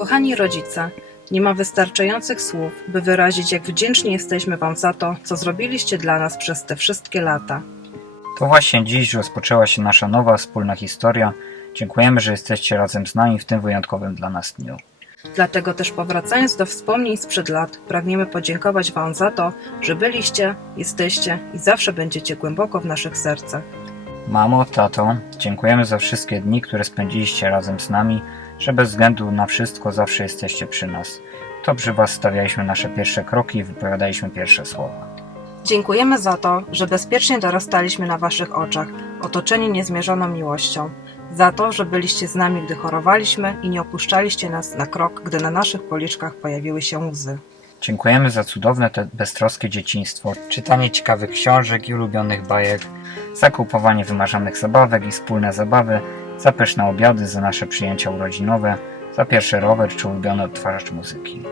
Kochani rodzice, nie ma wystarczających słów, by wyrazić, jak wdzięczni jesteśmy Wam za to, co zrobiliście dla nas przez te wszystkie lata. To właśnie dziś rozpoczęła się nasza nowa wspólna historia. Dziękujemy, że jesteście razem z nami w tym wyjątkowym dla nas dniu. Dlatego też powracając do wspomnień sprzed lat, pragniemy podziękować Wam za to, że byliście, jesteście i zawsze będziecie głęboko w naszych sercach. Mamo, tato, dziękujemy za wszystkie dni, które spędziliście razem z nami, że bez względu na wszystko zawsze jesteście przy nas. To przy Was stawialiśmy nasze pierwsze kroki i wypowiadaliśmy pierwsze słowa. Dziękujemy za to, że bezpiecznie dorastaliśmy na Waszych oczach, otoczeni niezmierzoną miłością. Za to, że byliście z nami, gdy chorowaliśmy i nie opuszczaliście nas na krok, gdy na naszych policzkach pojawiły się łzy. Dziękujemy za cudowne, te beztroskie dzieciństwo, czytanie ciekawych książek i ulubionych bajek, za kupowanie wymarzonych zabawek i wspólne zabawy, za pyszne obiady, za nasze przyjęcia urodzinowe, za pierwszy rower czy ulubiony odtwarzacz muzyki.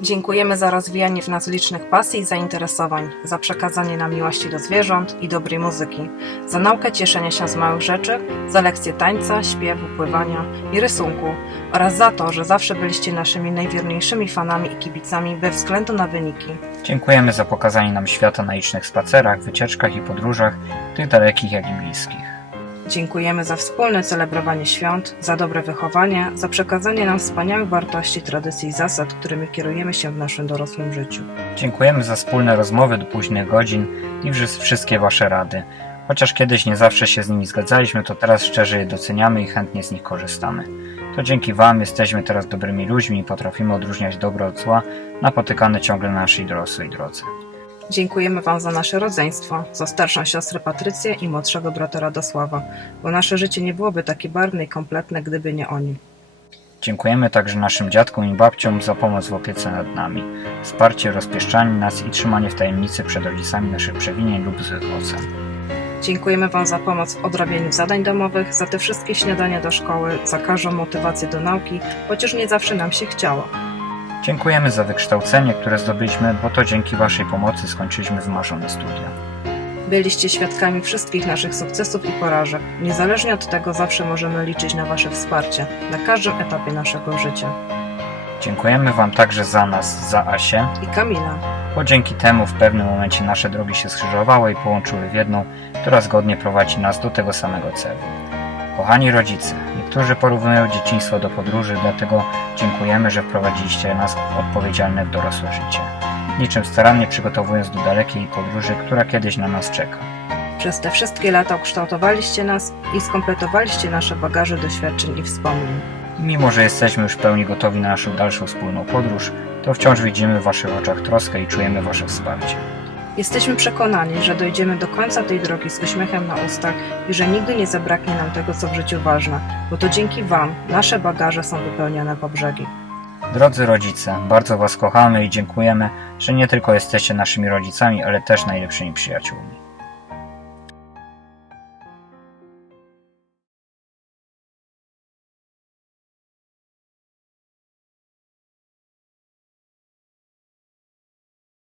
Dziękujemy za rozwijanie w nas licznych pasji i zainteresowań, za przekazanie nam miłości do zwierząt i dobrej muzyki, za naukę cieszenia się z małych rzeczy, za lekcje tańca, śpiewu, pływania i rysunku oraz za to, że zawsze byliście naszymi najwierniejszymi fanami i kibicami bez względu na wyniki. Dziękujemy za pokazanie nam świata na licznych spacerach, wycieczkach i podróżach, tych dalekich jak i bliskich. Dziękujemy za wspólne celebrowanie świąt, za dobre wychowanie, za przekazanie nam wspaniałych wartości, tradycji i zasad, którymi kierujemy się w naszym dorosłym życiu. Dziękujemy za wspólne rozmowy do późnych godzin i wszystkie Wasze rady. Chociaż kiedyś nie zawsze się z nimi zgadzaliśmy, to teraz szczerze je doceniamy i chętnie z nich korzystamy. To dzięki Wam jesteśmy teraz dobrymi ludźmi i potrafimy odróżniać dobro od zła, napotykane ciągle na naszej dorosłej drodze. Dziękujemy Wam za nasze rodzeństwo, za starszą siostrę Patrycję i młodszego brata Radosława, bo nasze życie nie byłoby takie barwne i kompletne, gdyby nie oni. Dziękujemy także naszym dziadkom i babciom za pomoc w opiece nad nami, wsparcie, rozpieszczanie nas i trzymanie w tajemnicy przed rodzicami naszych przewinień lub złych ocen. Dziękujemy Wam za pomoc w odrabianiu zadań domowych, za te wszystkie śniadania do szkoły, za każdą motywację do nauki, chociaż nie zawsze nam się chciało. Dziękujemy za wykształcenie, które zdobyliśmy, bo to dzięki Waszej pomocy skończyliśmy wymarzone studia. Byliście świadkami wszystkich naszych sukcesów i porażek. Niezależnie od tego zawsze możemy liczyć na Wasze wsparcie na każdym etapie naszego życia. Dziękujemy Wam także za nas, za Asię, I Kamila, bo dzięki temu w pewnym momencie nasze drogi się skrzyżowały i połączyły w jedną, która zgodnie prowadzi nas do tego samego celu. Kochani rodzice, niektórzy porównują dzieciństwo do podróży, dlatego dziękujemy, że wprowadziliście nas w odpowiedzialne w dorosłe życie, niczym starannie przygotowując do dalekiej podróży, która kiedyś na nas czeka. przez te wszystkie lata ukształtowaliście nas i skompletowaliście nasze bagaże doświadczeń i wspomnień. Mimo, że jesteśmy już w pełni gotowi na naszą dalszą wspólną podróż, to wciąż widzimy w Waszych oczach troskę i czujemy Wasze wsparcie. Jesteśmy przekonani, że dojdziemy do końca tej drogi z uśmiechem na ustach i że nigdy nie zabraknie nam tego, co w życiu ważne, bo to dzięki Wam nasze bagaże są wypełnione po brzegi. Drodzy rodzice, bardzo Was kochamy i dziękujemy, że nie tylko jesteście naszymi rodzicami, ale też najlepszymi przyjaciółmi.